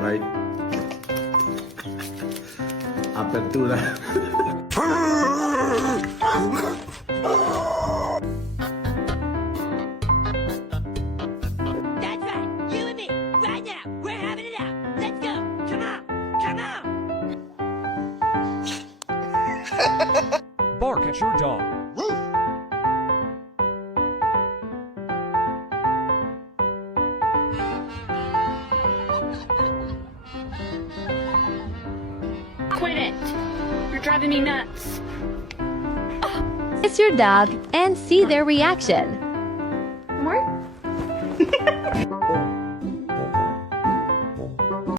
Vai. Apertura. That's right, you and me, right now. We're having it out. Let's go. Come on, come on. Bark at your dog. Quit it. You're driving me nuts. Kiss your dog and see their reaction. More?